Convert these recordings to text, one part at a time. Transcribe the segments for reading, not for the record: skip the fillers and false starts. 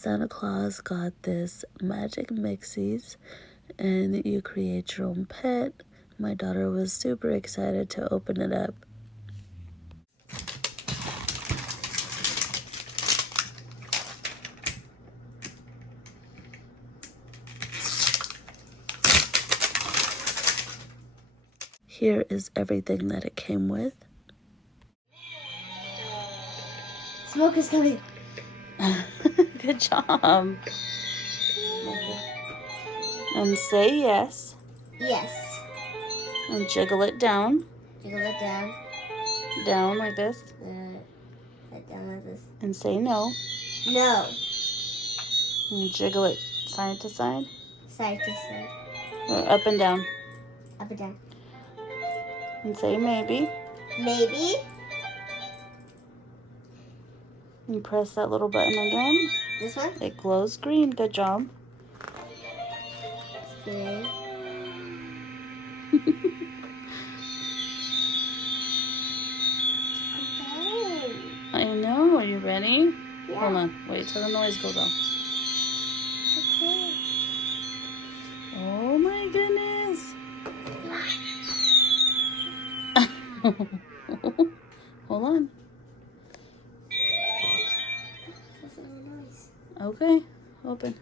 Santa Claus got this magic Mixies, and you create your own pet. My daughter was super excited to open it up. Here is everything that it came with. Smoke is coming. Good job. And say yes. Yes. And jiggle it down. Jiggle it down. Down like this. Down like this. And say no. No. And jiggle it side to side. Side to side. Or up and down. Up and down. And say maybe. Maybe. You press that little button again. This one? It glows green. Good job. Green. I know. Are you ready? Yeah. Hold on. Wait till the noise goes off. Okay. Oh my goodness. Hold on. Okay. Open.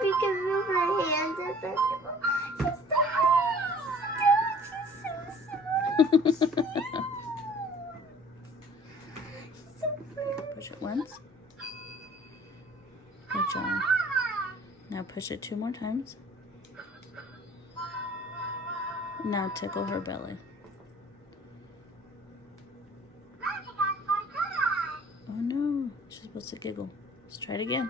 We can move our hands and Push it once. Good job. Now push it 2 more times. Now tickle her belly. Oh no, she's supposed to giggle. Let's try it again.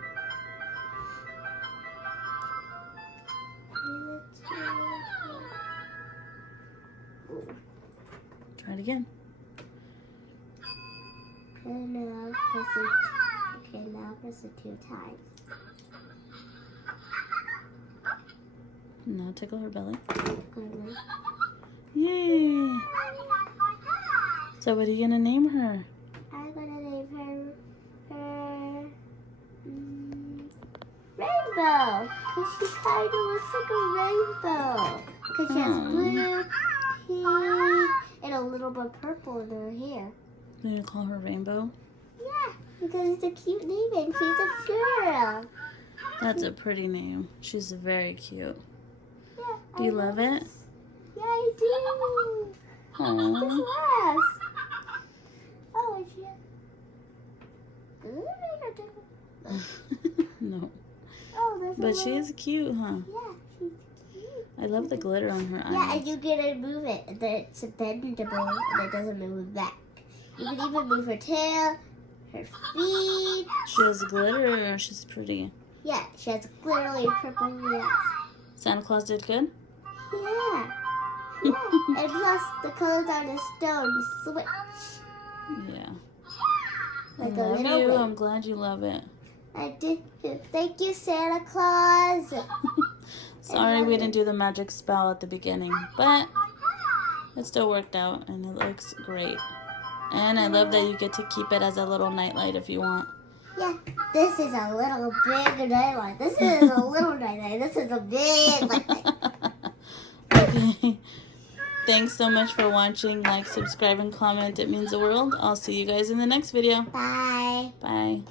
Try it again. And now press it. Okay, now press it 2 times. Now tickle her belly. Good. Yay! So what are you gonna name her? I'm gonna name her Rainbow, because she kind of looks like a rainbow. Because she has blue, pink, and a little bit purple in her hair. You're gonna call her Rainbow? Yeah, because it's a cute name and she's a girl. That's a pretty name. She's very cute. Yeah. Do you love it? Yeah, I do. Aww. Just last. Oh, is she? Good. No. Oh, there's But she is cute, huh? Yeah, she's cute. I love the glitter on her eyes. Yeah, and you can move it. It's bendable and it doesn't move back. You can even move her tail, her feet. She has glitter. She's pretty. Yeah, she has glittery purple wheels. Santa Claus did good? Yeah. Yeah. And plus the colors on the stone switch. Yeah. Like I a love little you. wing. I'm glad you love it. I did. Thank you, Santa Claus. Sorry we didn't do the magic spell at the beginning, but it still worked out and it looks great. And I love that you get to keep it as a little nightlight if you want. Yeah, this is a little big nightlight. This is a little nightlight. This is a big nightlight. Okay. Thanks so much for watching. Like, subscribe, and comment. It means the world. I'll see you guys in the next video. Bye. Bye.